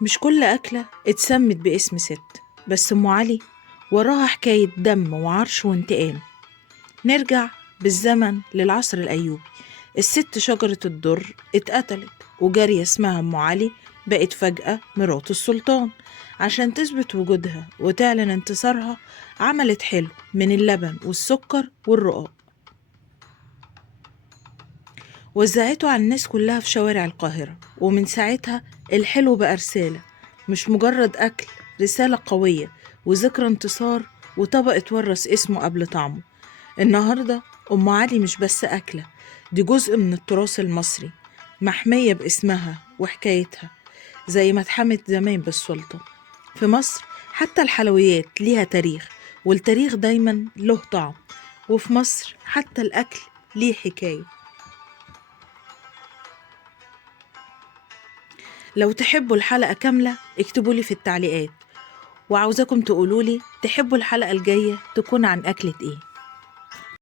مش كل أكلة اتسمت باسم ست، بس أم علي وراها حكاية دم وعرش وانتقام. نرجع بالزمن للعصر الأيوبي. الست شجرة الدر اتقتلت، وجارية اسمها أم علي بقت فجأة مرات السلطان. عشان تثبت وجودها وتعلن انتصارها، عملت حلو من اللبن والسكر والرقاق، وزعته على الناس كلها في شوارع القاهرة. ومن ساعتها الحلو بقى رسالة، مش مجرد أكل، رسالة قوية وذكرى انتصار، وطبق اتورث اسمه قبل طعمه. النهاردة أم علي مش بس أكلة، دي جزء من التراث المصري، محمية باسمها وحكايتها زي ما اتحمت زمان بالسلطة. في مصر حتى الحلويات ليها تاريخ، والتاريخ دايما له طعم. وفي مصر حتى الأكل ليه حكاية. لو تحبوا الحلقة كاملة اكتبولي في التعليقات، وعاوزاكم تقولولي تحبوا الحلقة الجاية تكون عن أكلة إيه.